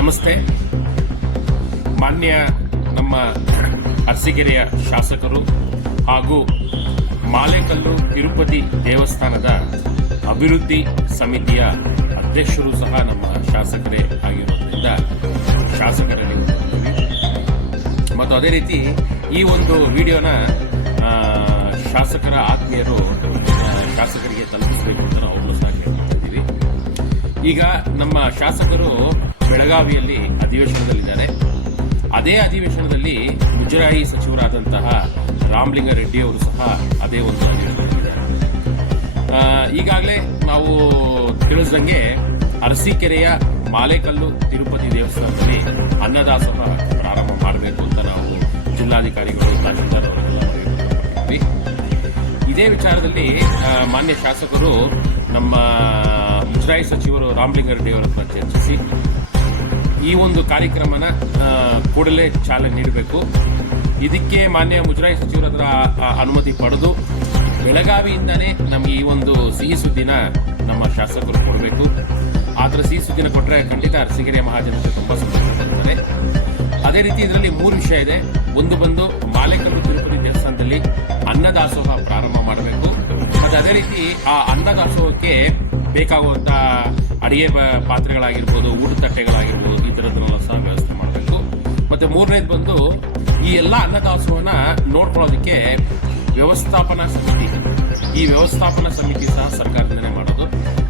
ನಮಸ್ತೆ. ಮಾನ್ಯ ನಮ್ಮ ಅರಸೀಕೆರೆಯ ಶಾಸಕರು ಹಾಗೂ ಮಾಲೇಕಲ್ಲು ತಿರುಪತಿ ದೇವಸ್ಥಾನದ ಅಭಿವೃದ್ಧಿ ಸಮಿತಿಯ ಅಧ್ಯಕ್ಷರು ಸಹ ನಮ್ಮ ಶಾಸಕರೇ ಆಗಿರೋದ್ರಿಂದ ಶಾಸಕರಲ್ಲಿ ಮತ್ತು ಅದೇ ರೀತಿ ಈ ಒಂದು ವಿಡಿಯೋನ ಶಾಸಕರ ಆತ್ಮೀಯರು ಶಾಸಕರಿಗೆ ತಲುಪಿಸಬೇಕು ಅಂತ ನಾವು ಸಹ ಕೇಳ್ತಿದ್ದೀವಿ. ಈಗ ನಮ್ಮ ಶಾಸಕರು ಬೆಳಗಾವಿಯಲ್ಲಿ ಅಧಿವೇಶನದಲ್ಲಿದ್ದಾರೆ. ಅದೇ ಅಧಿವೇಶನದಲ್ಲಿ ಮುಜರಾಯಿ ಸಚಿವರಾದಂತಹ ರಾಮಲಿಂಗಾರೆಡ್ಡಿ ಅವರು ಸಹ ಅದೇ ಒಂದು ಅಧಿವೇಶನದಲ್ಲಿದ್ದಾರೆ. ಈಗಾಗಲೇ ನಾವು ತಿಳಿಸಿದಂಗೆ ಅರಸೀಕೆರೆಯ ಮಾಲೇಕಲ್ಲು ತಿರುಪತಿ ದೇವಸ್ಥಾನದಲ್ಲಿ ಅನ್ನದಾಸೋಹ ಪ್ರಾರಂಭ ಮಾಡಬೇಕು ಅಂತ ನಾವು ಜಿಲ್ಲಾಧಿಕಾರಿಗಳು ತಹಶೀಲ್ದಾರ್ ಅವರೆಲ್ಲ ಮಾಡಿದ್ದೀವಿ. ಇದೇ ವಿಚಾರದಲ್ಲಿ ಮಾನ್ಯ ಶಾಸಕರು ನಮ್ಮ ಮುಜರಾಯಿ ಸಚಿವರು ರಾಮಲಿಂಗಾರೆಡ್ಡಿ ಅವರ ಹತ್ರ ಚರ್ಚಿಸಿ ಈ ಒಂದು ಕಾರ್ಯಕ್ರಮನ ಕೂಡಲೇ ಚಾಲನೆ ನೀಡಬೇಕು. ಇದಕ್ಕೆ ಮಾನ್ಯ ಮುಜರಾಯಿ ಸಚಿವರ ಹತ್ರ ಅನುಮತಿ ಪಡೆದು ಬೆಳಗಾವಿಯಿಂದನೇ ನಮಗೆ ಈ ಒಂದು ಸಿಹಿ ಸುದ್ದಿನ ನಮ್ಮ ಶಾಸಕರು ಕೊಡಬೇಕು. ಆದ್ರೆ ಸಿಹಿ ಸುದ್ದಿನ ಕೊಟ್ಟರೆ ಖಂಡಿತ ಅರಸೀಕೆರೆಯ ಮಹಾಜನತೆ ತುಂಬಾ ಸಂತೋಷ ಪಡ್ತಾರೆ. ಅದೇ ರೀತಿ ಇದರಲ್ಲಿ 3 ವಿಷಯ ಇದೆ. ಒಂದು ಬಂದು ಮಾಲೇಕಲ್ಲು ತಿರುಪತಿ ದೇವಸ್ಥಾನದಲ್ಲಿ ಅನ್ನದಾಸೋಹ ಪ್ರಾರಂಭ ಮಾಡಬೇಕು. ಮತ್ತೆ ಅದೇ ರೀತಿ ಆ ಅನ್ನದಾಸೋಹಕ್ಕೆ ಬೇಕಾಗುವಂತ ಅಡಿಗೆ ಪಾತ್ರೆಗಳಾಗಿರ್ಬೋದು, ಊಟ ತಟ್ಟೆಗಳಾಗಿರ್ಬೋದು, ಈ ತರದನ್ನೆಲ್ಲ ಸಹ ವ್ಯವಸ್ಥೆ ಮಾಡಬೇಕು. ಮತ್ತೆ 3ನೇದು ಬಂದು ಈ ಎಲ್ಲ ಅನ್ನದಾಸೋಹನ ನೋಡ್ಕೊಳ್ಳೋದಕ್ಕೆ ವ್ಯವಸ್ಥಾಪನಾ ಸಮಿತಿ, ಈ ವ್ಯವಸ್ಥಾಪನಾ ಸಮಿತಿ ಸಹ ಸರ್ಕಾರದಿಂದನೇ ಮಾಡೋದು.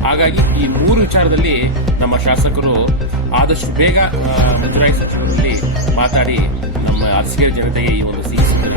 ಹಾಗಾಗಿ ಈ 3 ವಿಚಾರದಲ್ಲಿ ನಮ್ಮ ಶಾಸಕರು ಆದಷ್ಟು ಬೇಗ ಮುಜರಾಯಿ ಸಚಿವರಲ್ಲಿ ಮಾತಾಡಿ ನಮ್ಮ ಅರಸೀಕೆರೆ ಜನತೆಗೆ ಈ ಒಂದು ಸಿಹಿ ಸುದ್ದಿನ